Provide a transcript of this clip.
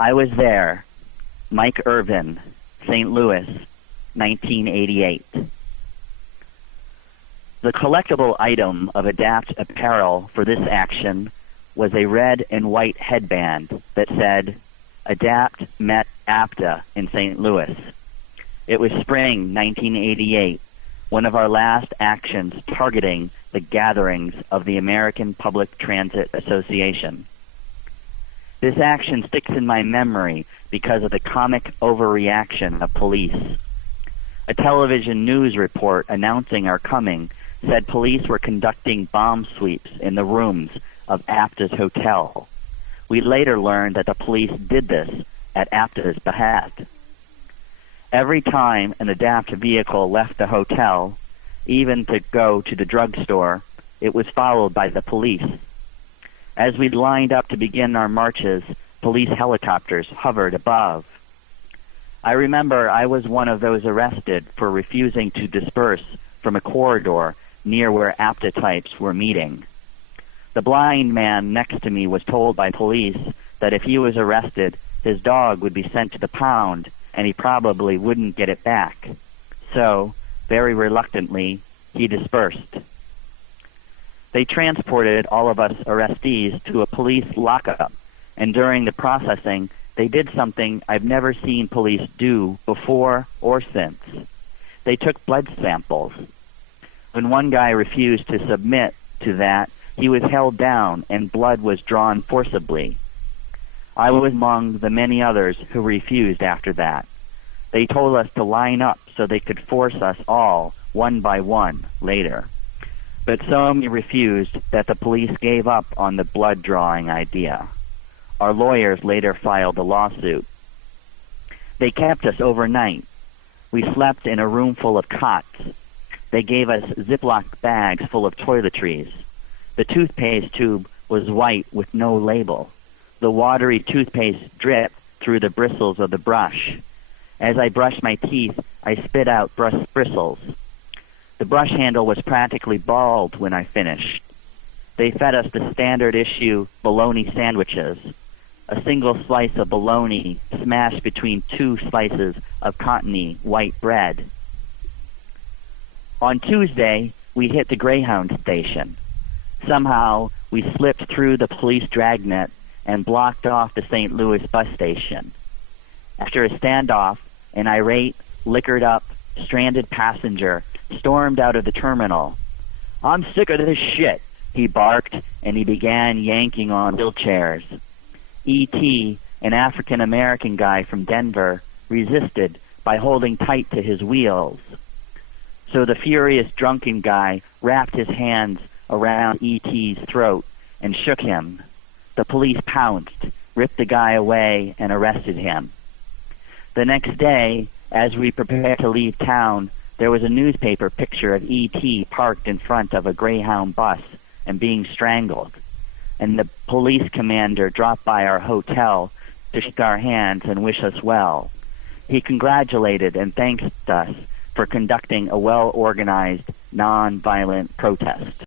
I was there, Mike Ervin, St. Louis, 1988. The collectible item of Adapt apparel for this action was a red and white headband that said, Adapt met APTA in St. Louis. It was spring 1988, one of our last actions targeting the gatherings of the American Public Transit Association. This action sticks in my memory because of the comic overreaction of police. A television news report announcing our coming said police were conducting bomb sweeps in the rooms of APTA's hotel. We later learned that the police did this at APTA's behest. Every time an Adapt vehicle left the hotel, even to go to the drugstore, it was followed by the police. As we lined up to begin our marches, police helicopters hovered above. I remember I was one of those arrested for refusing to disperse from a corridor near where APTA types were meeting. The blind man next to me was told by police that if he was arrested, his dog would be sent to the pound and he probably wouldn't get it back. So, very reluctantly, he dispersed. They transported all of us arrestees to a police lockup, and during the processing, they did something I've never seen police do before or since. They took blood samples. When one guy refused to submit to that, he was held down and blood was drawn forcibly. I was among the many others who refused after that. They told us to line up so they could force us all, one by one, later. But so many refused that the police gave up on the blood drawing idea. Our lawyers later filed a lawsuit. They kept us overnight. We slept in a room full of cots. They gave us Ziploc bags full of toiletries. The toothpaste tube was white with no label. The watery toothpaste dripped through the bristles of the brush. As I brushed my teeth, I spit out brush bristles. The brush handle was practically bald when I finished. They fed us the standard issue bologna sandwiches, a single slice of bologna smashed between two slices of cottony white bread. On Tuesday, we hit the Greyhound station. Somehow, we slipped through the police dragnet and blocked off the St. Louis bus station. After a standoff, an irate, liquored-up, stranded passenger stormed out of the terminal. "I'm sick of this shit," he barked, and he began yanking on wheelchairs. E.T., an African-American guy from Denver, resisted by holding tight to his wheels. So the furious drunken guy wrapped his hands around E.T.'s throat and shook him. The police pounced, ripped the guy away, and arrested him. The next day, as we prepared to leave town, there was a newspaper picture of E.T. parked in front of a Greyhound bus and being strangled. And the police commander dropped by our hotel to shake our hands and wish us well. He congratulated and thanked us for conducting a well-organized, non-violent protest.